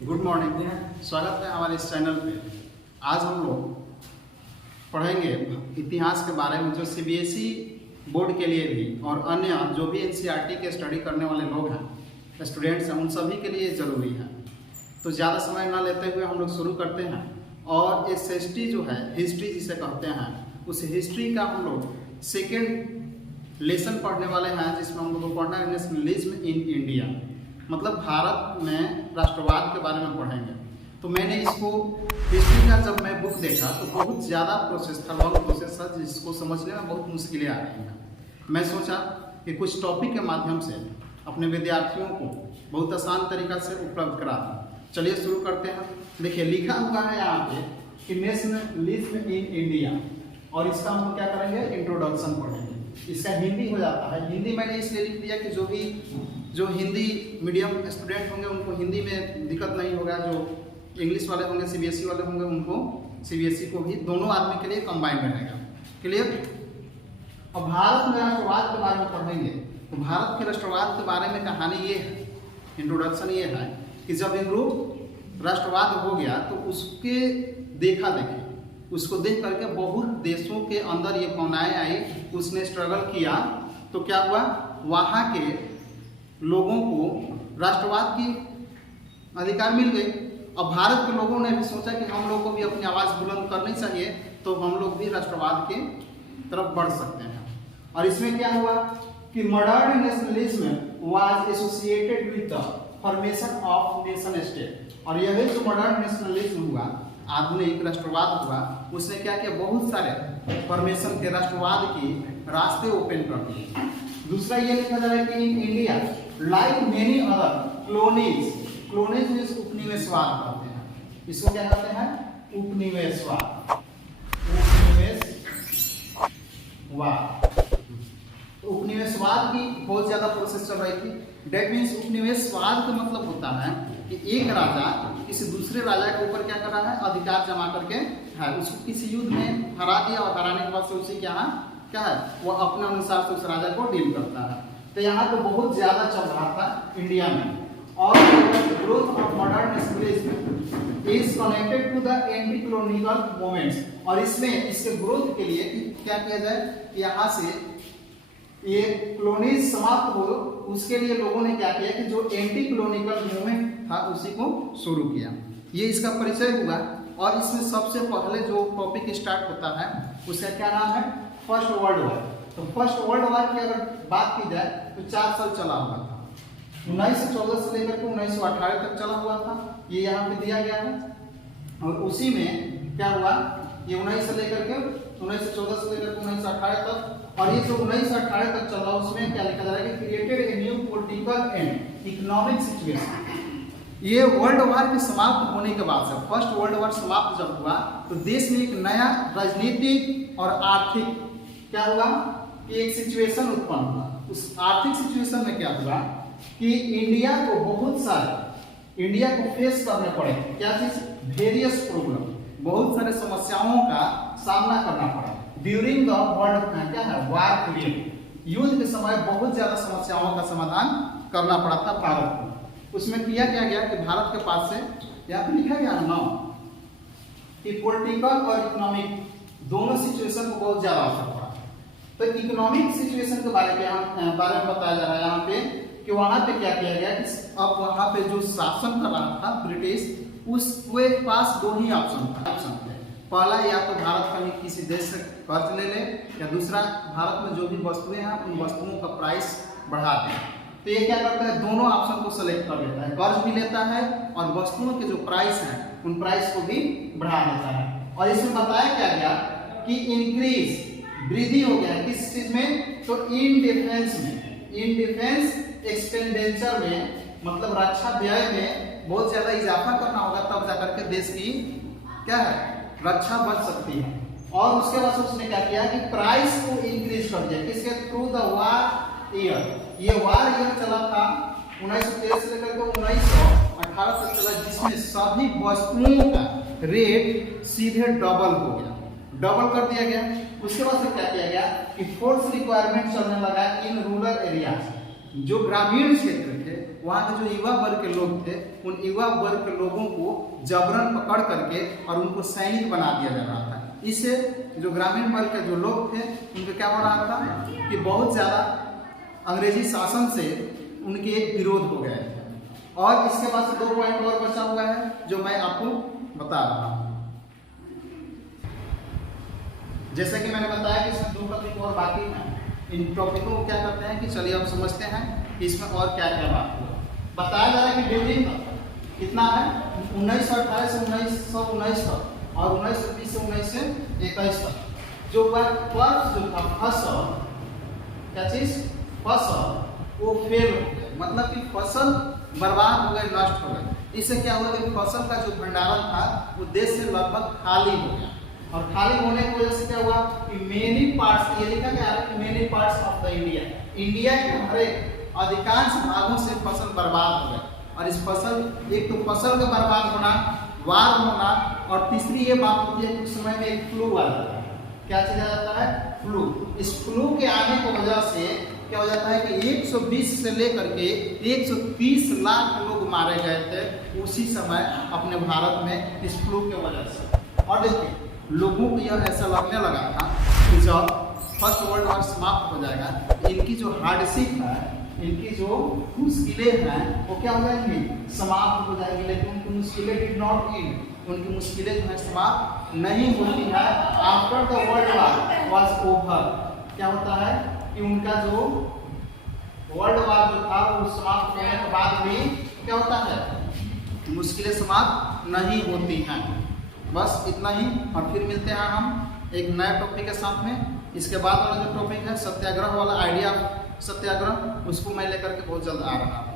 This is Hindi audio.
गुड मॉर्निंग, स्वागत है हमारे इस चैनल पे। आज हम लोग पढ़ेंगे इतिहास के बारे में, जो सीबीएसई बोर्ड के लिए भी और अन्य जो भी एनसीईआरटी के स्टडी करने वाले लोग हैं, स्टूडेंट्स हैं, उन सभी के लिए ज़रूरी है। तो ज़्यादा समय ना लेते हुए हम लोग शुरू करते हैं। और एसएसटी जो है, हिस्ट्री जिसे कहते हैं, उस हिस्ट्री का हम लोग सेकेंड लेसन पढ़ने वाले हैं, जिसमें हम लोग को पढ़ना है नेशनलिज्म इन इंडिया, मतलब भारत में राष्ट्रवाद के बारे में पढ़ेंगे। तो मैंने इसको हिस्ट्री का जब मैं बुक देखा तो बहुत ज़्यादा प्रोसेस था, लॉन्ग प्रोसेस था, जिसको समझने में बहुत मुश्किलें आ रही हैं। मैं सोचा कि कुछ टॉपिक के माध्यम से अपने विद्यार्थियों को बहुत आसान तरीका से उपलब्ध करा दूँ। चलिए शुरू करते हैं। देखिए, लिखा हुआ है यहाँ पे कि नेशनलिज्म इन इंडिया, और इसका हम क्या करेंगे, इंट्रोडक्शन पढ़ेंगे। इसका हिंदी हो जाता है। हिंदी मैंने इसलिए लिख दिया कि जो हिंदी मीडियम स्टूडेंट होंगे उनको हिंदी में दिक्कत नहीं होगा, जो इंग्लिश वाले होंगे, सीबीएसई वाले होंगे, उनको सीबीएसई को भी, दोनों आदमी के लिए कंबाइन रहेगा। क्लियर? अब भारत में राष्ट्रवाद के बारे में पढ़ेंगे। तो भारत के राष्ट्रवाद के बारे में कहानी ये है, इंट्रोडक्शन ये है कि जब एक ग्रुप राष्ट्रवाद हो गया तो उसके देखा देखी, उसको देख करके बहुत देशों के अंदर ये भावनाएं आई, उसने स्ट्रगल किया, तो क्या हुआ, वहाँ के लोगों को राष्ट्रवाद की अधिकार मिल गई। अब भारत के लोगों ने भी सोचा कि हम लोग को भी अपनी आवाज़ बुलंद करनी चाहिए, तो हम लोग भी राष्ट्रवाद के तरफ बढ़ सकते हैं। और इसमें क्या हुआ कि modern nationalism was associated with the formation of nation state. और यह जो मॉडर्न नेशनलिज्म हुआ, आधुनिक राष्ट्रवाद हुआ, उसने क्या किया, बहुत सारे फॉर्मेशन के राष्ट्रवाद की रास्ते ओपन कर दिए। दूसरा ये लिखा जा रहा है कि in India like many other colonies, colonies means उपनिवेशवाद कहते हैं। इसको क्या कहते हैं, उपनिवेशवाद, उपनिवेशवाद की बहुत ज्यादा प्रोसेस चल रही थी। डेट मीन्स उपनिवेशवाद का मतलब होता है कि एक राजा किसी दूसरे राजा के ऊपर क्या कर रहा है, अधिकार जमा करके है, उसको किसी युद्ध में हरा दिया, और हराने के बाद से उसे क्या है, वो अपने अनुसार से उस राजा को डील करता है। तो यहाँ पे बहुत ज्यादा चल रहा था इंडिया में। और growth of modern nationalism is connected to the anti colonial movements. और इसमें इसके ग्रोथ के लिए क्या किया जाए, यहाँ से ये कॉलोनीज समाप्त हो, उसके लिए लोगों ने क्या किया कि जो एंटी कॉलोनियल मूवमेंट था उसी को शुरू किया। ये इसका परिचय हुआ। और इसमें सबसे पहले जो टॉपिक स्टार्ट होता है उसका क्या नाम है, फर्स्ट वर्ल्ड वॉर। तो फर्स्ट वर्ल्ड वॉर की अगर बात की जाए तो 4 साल चला हुआ था। 1914 से लेकर के 1918 तक चला हुआ था, ये यहाँ पे दिया गया है। और उसी में क्या हुआ, ये 1914 से लेकर के 1918 तक। और ये जो 1918 तक चल रहा है उसमें क्या लिखा जा रहा है कि created a new political and economic situation. ये वर्ल्ड वॉर के समाप्त होने के बाद से, फर्स्ट वर्ल्ड वॉर समाप्त जब हुआ तो देश में एक नया राजनीतिक और आर्थिक क्या हुआ कि एक सिचुएशन उत्पन्न हुआ। उस आर्थिक सिचुएशन में क्या हुआ कि इंडिया को बहुत सारे, इंडिया को फेस करने पड़े, क्या चीज, वेरियस प्रॉब्लम, बहुत सारे समस्याओं का सामना करना पड़ा ड्यूरिंग द वर्ल्ड क्या है, वार पीरियड। युद्ध के समय बहुत ज्यादा समस्याओं का समाधान करना पड़ा था भारत को। उसमें किया क्या गया कि भारत के पास से यहाँ पे लिखा गया ना कि पॉलिटिकल और इकोनॉमिक दोनों सिचुएशन को बहुत ज्यादा असर पड़ा। तो इकोनॉमिक सिचुएशन के बारे में बताया जा रहा है यहाँ पे कि वहां पे क्या किया गया कि अब वहां पे जो शासन कर रहा था ब्रिटिश, उसके पास 2 ही ऑप्शन थे। पहला, या तो भारत कहीं किसी देश से कर्ज ले ले, या दूसरा भारत में जो भी वस्तुएं हैं उन वस्तुओं का प्राइस बढ़ा दे। तो ये क्या करता है, दोनों ऑप्शन को सेलेक्ट कर लेता है, कर्ज भी लेता है और वस्तुओं के जो प्राइस हैं उन प्राइस को भी बढ़ा देता है। और इसमें बताया क्या गया कि इंक्रीज, वृद्धि हो गया किस चीज में, तो इन डिफेंस में, इन डिफेंस एक्सपेंडिचर में, मतलब रक्षा व्यय में बहुत ज्यादा इजाफा करना होगा, तब जाकर के देश की क्या है, रक्षा बच सकती है। और उसके बाद उसने क्या किया कि प्राइस को इंक्रीज कर दिया, किसके थ्रू, द वार ईयर। ये वार ईयर चला था 1913 से लेकर के 1918 तक चला, जिसमें सभी वस्तुओं का रेट सीधे डबल हो गया, डबल कर दिया गया। उसके बाद से क्या किया गया कि फोर्स रिक्वायरमेंट चलने लगा इन रूरल एरिया, जो ग्रामीण क्षेत्र थे वहाँ के जो युवा वर्ग के लोग थे, उन युवा वर्ग के लोगों को जबरन पकड़ करके और उनको सैनिक बना दिया जा रहा था। इससे जो ग्रामीण वर्ग के जो लोग थे उनको क्या हो रहा था कि बहुत ज़्यादा अंग्रेजी शासन से उनके एक विरोध हो गए थे। और इसके बाद 2 पॉइंट और बचा हुआ है जो मैं आपको बता रहा हूँ। जैसे कि मैंने बताया कि इसमें 2 टॉपिक और बाकी हैं। इन टॉपिकों को क्या करते हैं कि चलिए अब समझते हैं कि इसमें और क्या क्या बात होगा। बताया जा रहा है कि ड्यूरिंग कितना है 1918 से 1919 तक और 1920 से 1921 तक जो कर्ज जो था फसल, क्या चीज फसल वो फेल हो गया, मतलब कि फसल बर्बाद हो गए, नष्ट हो गए। इससे क्या हुआ कि फसल का जो भंडारण था वो देश से लगभग खाली हो गया। और खाली होने की वजह से क्या हुआ कि मेनी पार्ट्स, ये लिखा गया है कि many parts of the India के हर अधिकांश भागों से फसल बर्बाद हो गए। और इस फसल, एक तो फसल का बर्बाद होना, वार होना, और तीसरी ये बात होती है कि उस समय में एक फ्लू आ जाता है। क्या चीज आ जाता है? फ्लू। इस फ्लू के आने की वजह से क्या हो जाता है कि 120 से लेकर के 130 लाख लोग मारे गए थे उसी समय अपने भारत में इस फ्लू की वजह से। और देखिए लोगों को यह ऐसा लगने लगा था कि जब फर्स्ट वर्ल्ड वॉर समाप्त हो जाएगा इनकी जो हार्डशिप है, इनकी जो मुश्किलें हैं वो क्या हो जाएंगी? समाप्त हो जाएंगी। लेकिन उनकी मुश्किलें डिड नॉट एंड, उनकी मुश्किलें जो है समाप्त नहीं होती है। After the world war was over, क्या होता है कि उनका जो वर्ल्ड वॉर जो था वो समाप्त होने के बाद भी क्या होता है? मुश्किलें समाप्त नहीं होती हैं। बस इतना ही, और फिर मिलते हैं हम एक नए टॉपिक के साथ में। इसके बाद वाला जो टॉपिक है सत्याग्रह वाला, आइडिया सत्याग्रह, उसको मैं लेकर के बहुत जल्द आ रहा हूँ।